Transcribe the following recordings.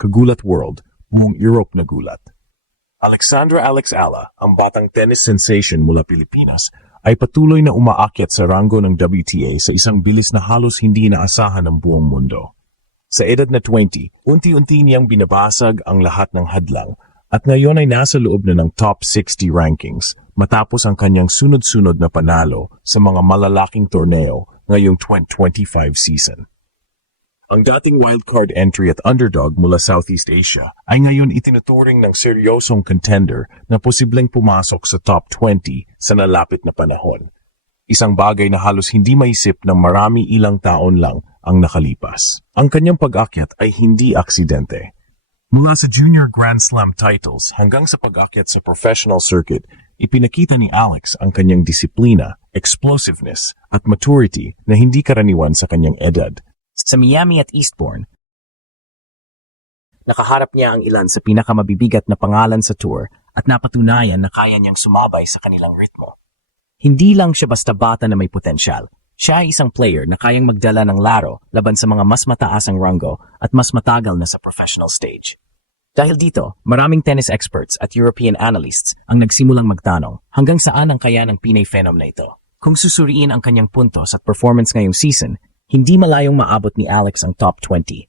Kagulat World, buong Europe nagulat. Alexandra Alex Ala, ang batang tennis sensation mula Pilipinas, ay patuloy na umaakyat sa ranggo ng WTA sa isang bilis na halos hindi inaasahan ng buong mundo. Sa edad na 20, unti-unti niyang binabasag ang lahat ng hadlang at ngayon ay nasa loob na ng top 60 rankings matapos ang kanyang sunod-sunod na panalo sa mga malalaking torneo ngayong 2025 season. Ang dating wildcard entry at underdog mula Southeast Asia ay ngayon itinuturing ng seryosong contender na posibleng pumasok sa top 20 sa nalapit na panahon. Isang bagay na halos hindi maisip ng marami ilang taon lang ang nakalipas. Ang kanyang pag-akyat ay hindi aksidente. Mula sa junior Grand Slam titles hanggang sa pag-akyat sa professional circuit, ipinakita ni Alex ang kanyang disiplina, explosiveness at maturity na hindi karaniwan sa kanyang edad. Sa Miami at Eastbourne, nakaharap niya ang ilan sa pinakamabibigat na pangalan sa tour at napatunayan na kaya niyang sumabay sa kanilang ritmo. Hindi lang siya basta bata na may potensyal. Siya ay isang player na kayang magdala ng laro laban sa mga mas mataasang ranggo at mas matagal na sa professional stage. Dahil dito, maraming tennis experts at European analysts ang nagsimulang magtanong hanggang saan ang kaya ng Pinay Phenom na ito. Kung susuriin ang kanyang puntos at performance ngayong season, hindi malayong maabot ni Alex ang top 20.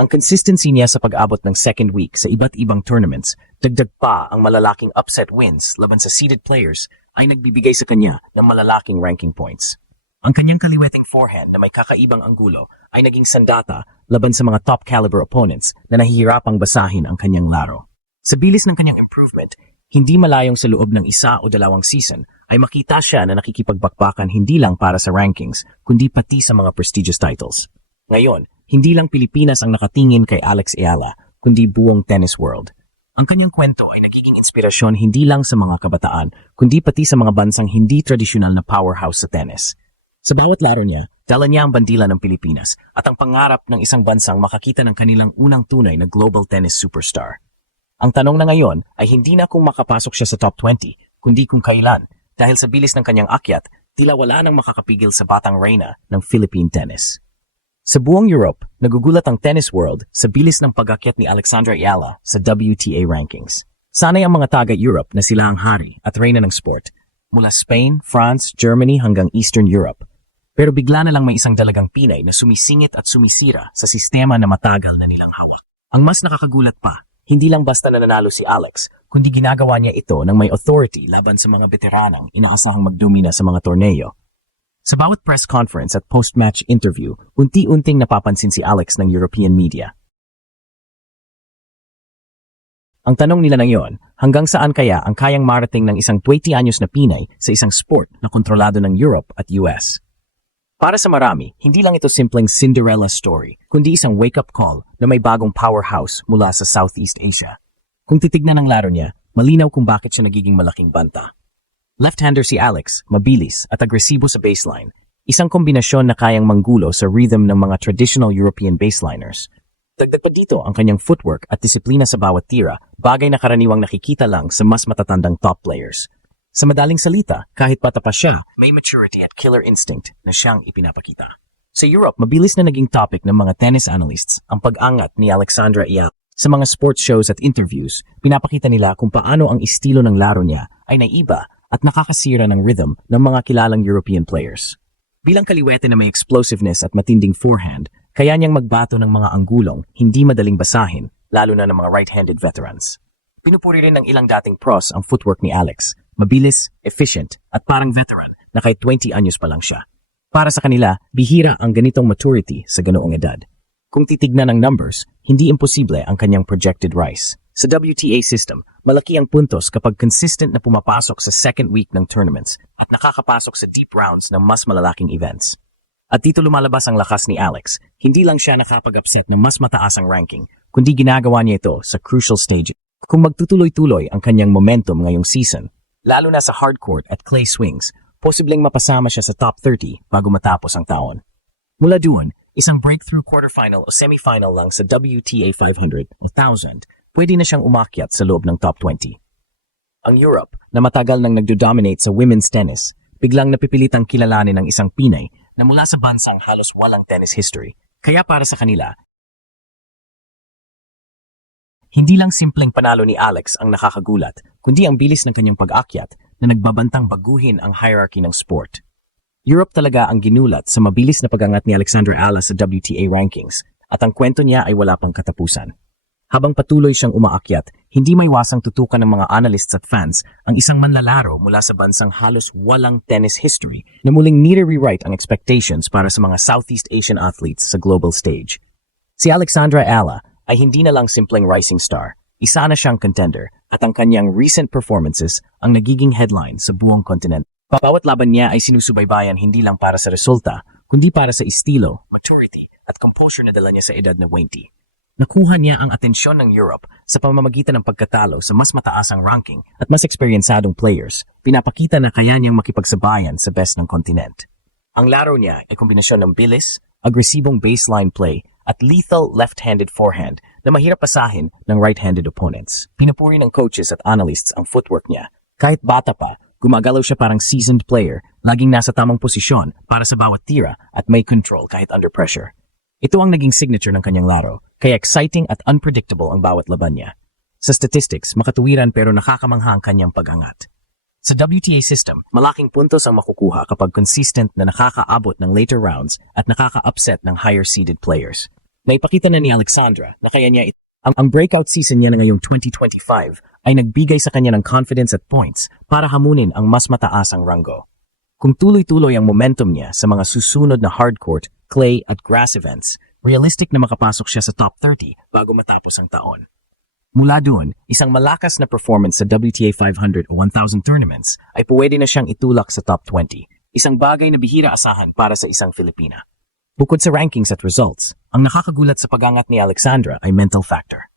Ang consistency niya sa pag-abot ng second week sa iba't ibang tournaments, dagdag pa ang malalaking upset wins laban sa seeded players ay nagbibigay sa kanya ng malalaking ranking points. Ang kanyang kaliweting forehand na may kakaibang anggulo ay naging sandata laban sa mga top caliber opponents na nahihirapang basahin ang kanyang laro. Sa bilis ng kanyang improvement, hindi malayong sa loob ng isa o dalawang season ay makita siya na nakikipagbakbakan hindi lang para sa rankings, kundi pati sa mga prestigious titles. Ngayon, hindi lang Pilipinas ang nakatingin kay Alex Ayala, kundi buong tennis world. Ang kanyang kwento ay nagiging inspirasyon hindi lang sa mga kabataan, kundi pati sa mga bansang hindi tradisyonal na powerhouse sa tennis. Sa bawat laro niya, dala niya ang bandila ng Pilipinas at ang pangarap ng isang bansang makakita ng kanilang unang tunay na global tennis superstar. Ang tanong na ngayon ay hindi na kung makapasok siya sa top 20, kundi kung kailan. Dahil sa bilis ng kanyang akyat, tila wala nang makakapigil sa batang reyna ng Philippine tennis. Sa buong Europe, nagugulat ang tennis world sa bilis ng pag-akyat ni Alexandra Ayala sa WTA rankings. Sanay ang mga taga-Europe na sila ang hari at reyna ng sport, mula Spain, France, Germany hanggang Eastern Europe. Pero bigla na lang may isang dalagang Pinay na sumisingit at sumisira sa sistema na matagal na nilang hawak. Ang mas nakakagulat pa, hindi lang basta nananalo si Alex, kundi ginagawa niya ito ng may authority laban sa mga veteranang inaasahang magdomina sa mga torneo. Sa bawat press conference at post-match interview, unti-unting napapansin si Alex ng European media. Ang tanong nila ngayon, hanggang saan kaya ang kayang marating ng isang 20 anyos na Pinay sa isang sport na kontrolado ng Europe at US? Para sa marami, hindi lang ito simpleng Cinderella story, kundi isang wake-up call na may bagong powerhouse mula sa Southeast Asia. Kung titignan ang laro niya, malinaw kung bakit siya nagiging malaking banta. Left-hander si Alex, mabilis at agresibo sa baseline, isang kombinasyon na kayang manggulo sa rhythm ng mga traditional European baseliners. Dagdag pa dito ang kanyang footwork at disiplina sa bawat tira, bagay na karaniwang nakikita lang sa mas matatandang top players. Sa madaling salita, kahit bata pa siya, may maturity at killer instinct na siyang ipinapakita. Sa Europe, mabilis na naging topic ng mga tennis analysts ang pag-angat ni Alexandra Ayala. Sa mga sports shows at interviews, pinapakita nila kung paano ang estilo ng laro niya ay naiba at nakakasira ng rhythm ng mga kilalang European players. Bilang kaliwete na may explosiveness at matinding forehand, kaya niyang magbato ng mga anggulong hindi madaling basahin, lalo na ng mga right-handed veterans. Pinupuri rin ng ilang dating pros ang footwork ni Alex. Mabilis, efficient, at parang veteran na kahit 20 anyos pa lang siya. Para sa kanila, bihira ang ganitong maturity sa ganoong edad. Kung titignan ang numbers, hindi imposible ang kanyang projected rise. Sa WTA system, malaki ang puntos kapag consistent na pumapasok sa second week ng tournaments at nakakapasok sa deep rounds ng mas malalaking events. At dito lumalabas ang lakas ni Alex. Hindi lang siya nakapag-upset ng mas mataas ang ranking, kundi ginagawa niya ito sa crucial stage. Kung magtutuloy-tuloy ang kanyang momentum ngayong season, lalo na sa hardcourt at clay swings, posibleng mapasama siya sa top 30 bago matapos ang taon. Mula doon, isang breakthrough quarterfinal o semifinal lang sa WTA 500 o 1000, pwede na siyang umakyat sa loob ng top 20. Ang Europe, na matagal nang nagdo-dominate sa women's tennis, biglang napipilitang kilalanin ng isang Pinay na mula sa bansang halos walang tennis history. Kaya para sa kanila, Hindi lang simpleng panalo ni Alex ang nakakagulat, kundi ang bilis ng kanyang pag-akyat na nagbabantang baguhin ang hierarchy ng sport. Europe talaga ang ginulat sa mabilis na pag-angat ni Alexandra Ala sa WTA rankings at ang kwento niya ay wala pang katapusan. Habang patuloy siyang umaakyat, hindi maiwasang tutukan ng mga analysts at fans ang isang manlalaro mula sa bansang halos walang tennis history na muling nire-rewrite ang expectations para sa mga Southeast Asian athletes sa global stage. Si Alexandra Ala ay hindi na lang simpleng rising star, isa na siyang contender at ang kanyang recent performances ang nagiging headline sa buong kontinent. Bawat laban niya ay sinusubaybayan hindi lang para sa resulta, kundi para sa estilo, maturity at composure na dala niya sa edad na 20. Nakuha niya ang atensyon ng Europe sa pamamagitan ng pagkatalo sa mas mataasang ranking at mas eksperyensadong players. Pinapakita na kaya niyang makipagsabayan sa best ng kontinent. Ang laro niya ay kombinasyon ng bilis, agresibong baseline play at lethal left-handed forehand na mahirap pasahin ng right-handed opponents. Pinupuri ng coaches at analysts ang footwork niya. Kahit bata pa, gumagalaw siya parang seasoned player, laging nasa tamang posisyon para sa bawat tira at may control kahit under pressure. Ito ang naging signature ng kanyang laro, kaya exciting at unpredictable ang bawat laban niya. Sa statistics, makatuwiran pero nakakamangha ang kanyang pag-angat. Sa WTA system, malaking puntos ang makukuha kapag consistent na nakakaabot ng later rounds at nakaka-upset ng higher-seeded players. Naipakita na ni Alexandra na kaya niya ang breakout season niya na ngayong 2025 ay nagbigay sa kanya ng confidence at points para hamunin ang mas mataasang ranggo. Kung tuloy-tuloy ang momentum niya sa mga susunod na hardcourt, clay at grass events, realistic na makapasok siya sa top 30 bago matapos ang taon. Mula doon, isang malakas na performance sa WTA 500 o 1,000 tournaments ay pwede na siyang itulak sa top 20, isang bagay na bihira asahan para sa isang Filipina. Bukod sa rankings at results, ang nakakagulat sa pag-angat ni Alexandra ay mental factor.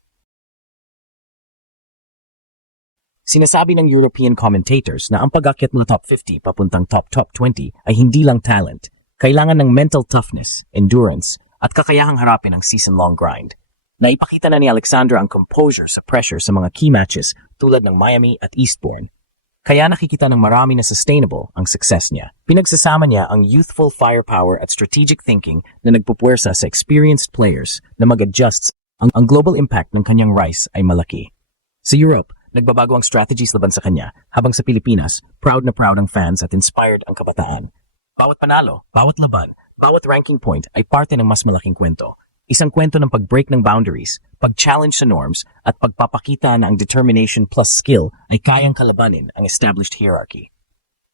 Sinasabi ng European commentators na ang pag-akyat mula top 50 papuntang top 20 ay hindi lang talent, kailangan ng mental toughness, endurance, at kakayahang harapin ang season-long grind. Naipakita na ni Alexandra ang composure sa pressure sa mga key matches tulad ng Miami at Eastbourne. Kaya nakikita ng marami na sustainable ang success niya. Pinagsasama niya ang youthful firepower at strategic thinking na nagpupuwersa sa experienced players na mag-adjust. Ang global impact ng kanyang rise ay malaki. Sa Europe, nagbabago ang strategies laban sa kanya, habang sa Pilipinas, proud ang fans at inspired ang kabataan. Bawat panalo, bawat laban, bawat ranking point ay parte ng mas malaking kwento. Isang kwento ng pag-break ng boundaries, pag-challenge sa norms, at pagpapakita na ang determination plus skill ay kayang kalabanin ang established hierarchy.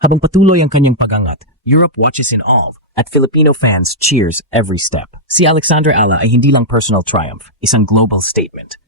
Habang patuloy ang kanyang pag-angat, Europe watches in awe at Filipino fans cheers every step. Si Alexandra Ala ay hindi lang personal triumph, isang global statement.